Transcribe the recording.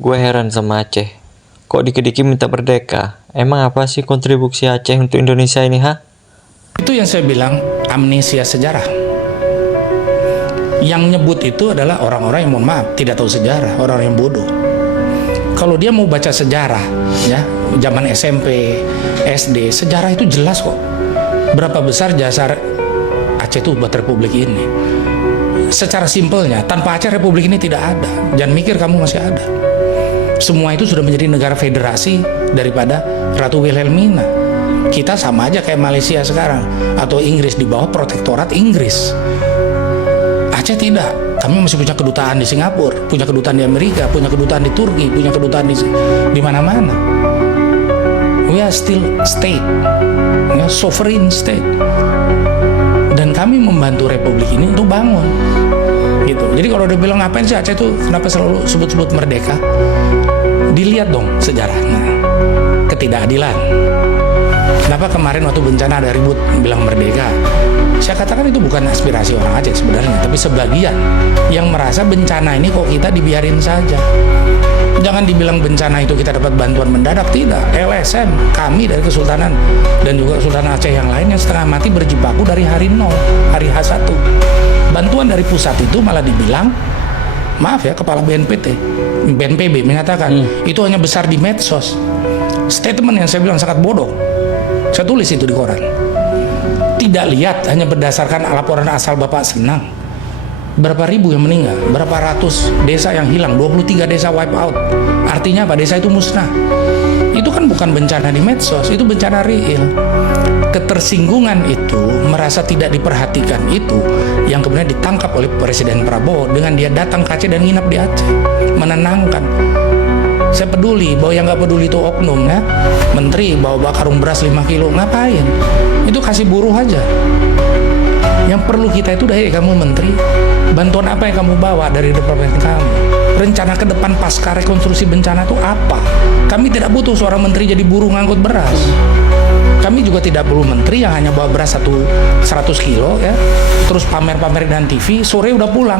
Gue heran sama Aceh. Kok dikit-dikit minta merdeka? Emang apa sih kontribusi Aceh untuk Indonesia ini, ha? Itu yang saya bilang amnesia sejarah. Yang nyebut itu adalah orang-orang yang mohon maaf tidak tahu sejarah, orang yang bodoh. Kalau dia mau baca sejarah, ya zaman SMP, SD, sejarah itu jelas kok. Berapa besar jasa Aceh itu buat republik ini. Secara simpelnya, tanpa Aceh republik ini tidak ada. Jangan mikir kamu masih ada. Semua itu sudah menjadi negara federasi daripada Ratu Wilhelmina. Kita sama aja kayak Malaysia sekarang, atau Inggris di bawah protektorat Inggris. Aceh tidak. Kami masih punya kedutaan di Singapura, punya kedutaan di Amerika, punya kedutaan di Turki, punya kedutaan di mana-mana. We are still state, ya, sovereign state. Dan kami membantu republik ini untuk bangun. Gitu. Jadi kalau dia bilang ngapain sih Aceh itu kenapa selalu sebut-sebut merdeka? Dilihat dong sejarahnya, ketidakadilan. Kenapa kemarin waktu bencana ada ribut bilang merdeka? Saya katakan itu bukan aspirasi orang Aceh sebenarnya, tapi sebagian yang merasa bencana ini kok kita dibiarin saja. Jangan dibilang bencana itu kita dapat bantuan mendadak, tidak. LSM, kami dari Kesultanan dan juga Kesultanan Aceh yang lain yang setengah mati berjibaku dari hari 0, hari H1. Bantuan dari pusat itu malah dibilang, maaf ya, Kepala BNPB mengatakan itu hanya besar di medsos. Statement yang saya bilang sangat bodoh. Saya tulis itu di koran. Tidak lihat hanya berdasarkan laporan asal Bapak Senang. Berapa ribu yang meninggal, berapa ratus desa yang hilang, 23 desa wipe out. Artinya apa? Desa itu musnah. Itu kan bukan bencana di medsos, itu bencana real. Ketersinggungan itu, merasa tidak diperhatikan itu, yang kemudian ditangkap oleh Presiden Prabowo dengan dia datang ke Aceh dan nginap di Aceh, menenangkan. Saya peduli, bahwa yang nggak peduli itu oknum, ya. Menteri bawa karung beras 5 kilo, ngapain? Itu kasih buruh aja. Yang perlu kita itu dari kamu menteri, bantuan apa yang kamu bawa dari departemen kamu? Rencana ke depan pasca rekonstruksi bencana itu apa? Kami tidak butuh seorang menteri jadi buruh ngangkut beras. Kami juga tidak perlu menteri yang hanya bawa beras 100 kilo, ya, terus pamer-pamer dengan TV, sore udah pulang.